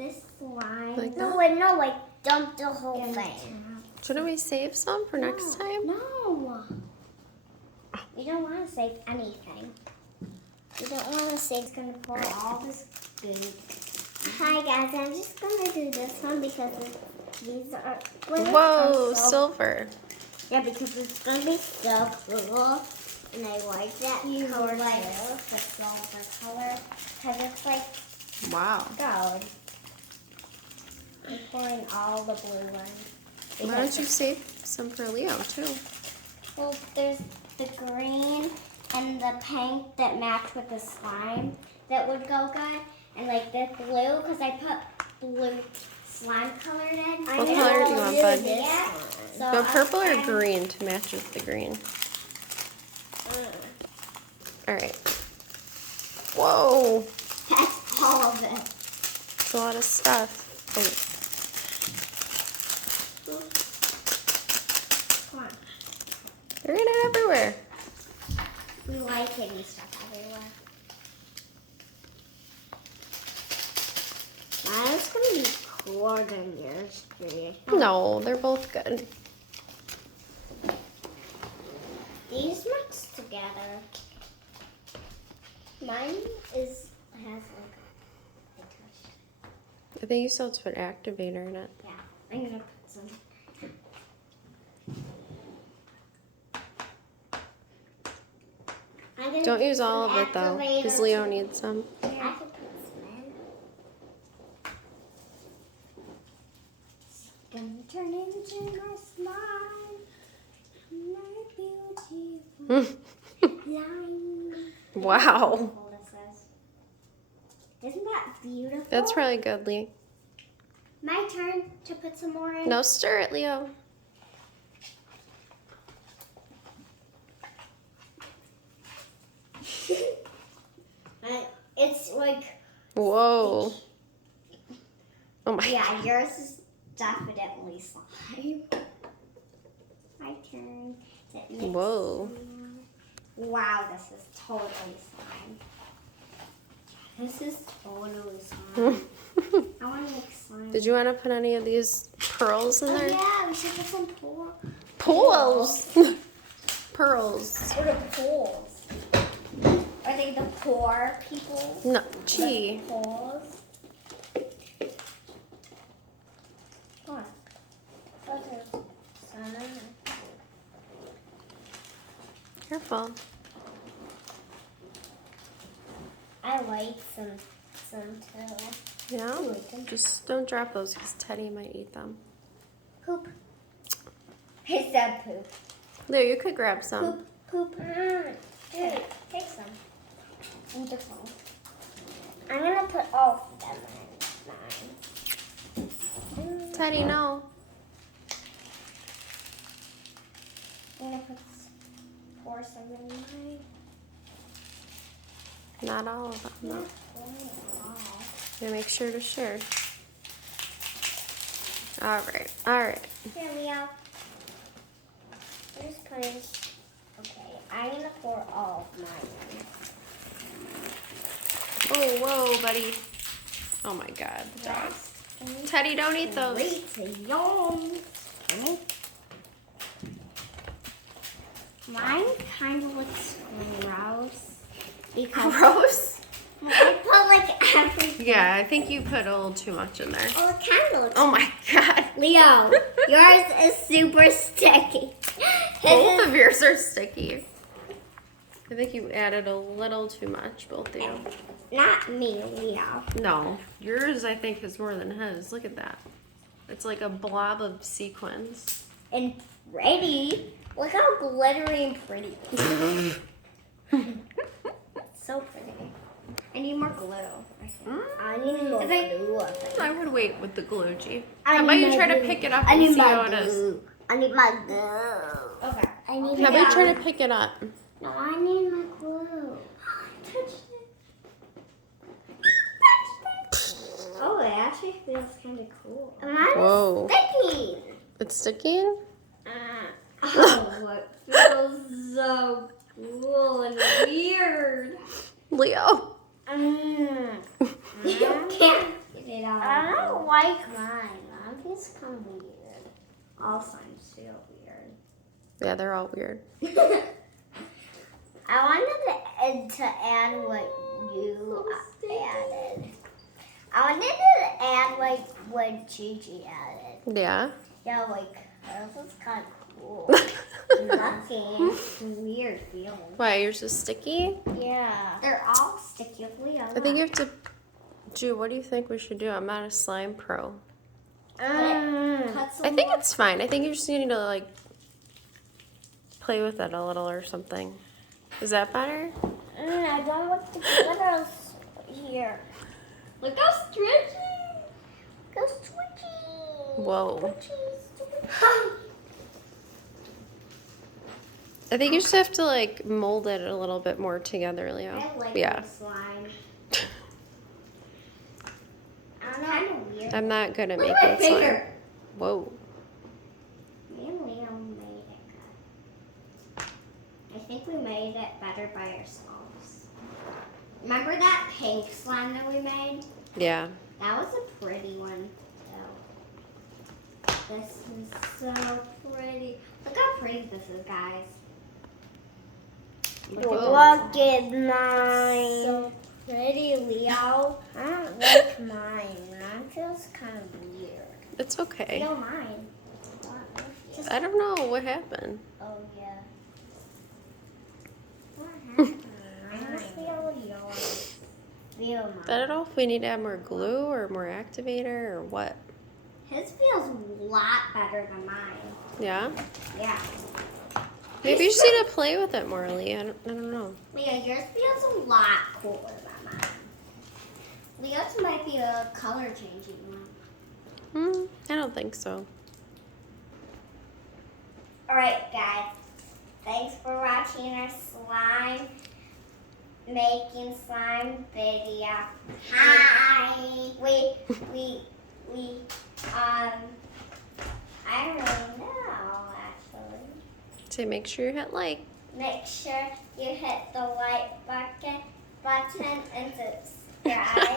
this slime. Like no, that? wait, no, like dump the whole thing. Shouldn't we save some for next time? No. You don't want to save anything. You don't want to save. It's going to pour all this food. Hi guys, I'm just going to do this one because these are... Whoa, silver. Yeah, because it's going to be so cool. And I like that color, like the silver color. Because it's like Wow. gold. I'm pouring all the blue ones. Why don't you save some for Leo too? Well, there's the green and the pink that match with the slime that would go good. And like the blue, because I put blue slime colored in. What color do you want, bud? So Go purple or green to match with the green? All right. Whoa. That's all of it. That's a lot of stuff. Oh, Come on. they're in it everywhere. We like getting stuff everywhere. Mine's going to be cooler than yours, Judy. No, they're both good. These mix together. Mine has like I touched. I think you still have to put activator in it. Yeah, I'm gonna put some. Don't use all of it though, because Leo needs some. I can put some in. It's gonna turn into my slime. My beautiful slime. Wow. Isn't that beautiful? That's really good, Lee. My turn to put some more in. No, stir it, Leo. It's like, Whoa. Oh my. yeah, yours is definitely slime. My turn to mix. Whoa. Wow, this is totally slime. This is totally slime. I want to make slime. Did you want to put any of these pearls in Oh, there? yeah, we should put some pool. Pearls. Pearls. Or the pools. Are they the poor people? No, gee. The pools? Come on. Those are sun. Careful. I like some too. Yeah. I like them. Just don't drop those because Teddy might eat them. Poop. I said poop. Leo, you could grab some. Poop. Here, take some. Wonderful. I'm gonna put all of them in mine. Teddy, no. I'm gonna pour some in mine. Not all of them. No. Not pouring all. You make sure to share. All right. All right. Here, Leo. I'm just putting. Okay, I'm gonna pour all of mine in. Oh, whoa, buddy. Oh my God, the dog. Teddy, don't eat those. Great, yum. Mine kind of looks gross because Gross. I put like everything. Yeah, I think you put a little too much in there. Oh, it kind of looks. Oh my God. Leo, yours is super sticky. Both of yours are sticky. I think you added a little too much, both of you. Not me, Leo. No, yours I think is more than his. Look at that. It's like a blob of sequins. And pretty. Look how glittery and pretty. So pretty. I need more glue. I think. I need more glue. I think. I would wait with the glue, G. I How about need you my try to glue. pick it up I and need see my how it is? glue. I need my glue. Okay. I need How about you try to pick it up? No, I need my glue. Touch it. Oh, it actually feels kind of cool. Mine Whoa. is sticky. It's sticking? Oh, it feels so cool and weird. Leo. You can't get it out. like mine. Mine feels kind of weird. All slimes feel weird. Yeah, they're all weird. I wanted to add what you added. I wanted to add like what Gigi added. Yeah. Yeah, like this is kind of cool. Nothing weird feeling. Why, yours is sticky? Yeah. They're all sticky. I think you have to do, what do you think we should do? I'm not a slime pro. I I think it's fine. I think you just need to like play with it a little or something. Is that better? I don't want the glitters here. Look how stretchy. Look how stretchy. Whoa. Stretchy. I think you just have to like mold it a little bit more together, Leo. I like Yeah. my slime. I don't know. Kind of weird. I'm not good at Look making at my slime. finger. Whoa. Me and Leo made it good. I think we made it better by ourselves. Remember that pink slime that we made? Yeah. That was a pretty one, though. This is so pretty. Look how pretty this is, guys. Whoa. Look at mine. So pretty, Leo. I don't like mine. Mine feels kind of weird. It's okay. Feel mine. I don't know what happened. Oh, yeah. What happened? I feel yours. Feel mine. I don't know if we need to add more glue or more activator or what. His feels a lot better than mine. Yeah? Yeah. Maybe you just need to play with it more, Lee. I don't know. Leo, yours feels a lot cooler than mine. Leo's might be a color changing one. I don't think so. Alright, guys. Thanks for watching our making slime video. Hi! I don't really know, actually. So make sure you hit like. Make sure you hit the like button and subscribe.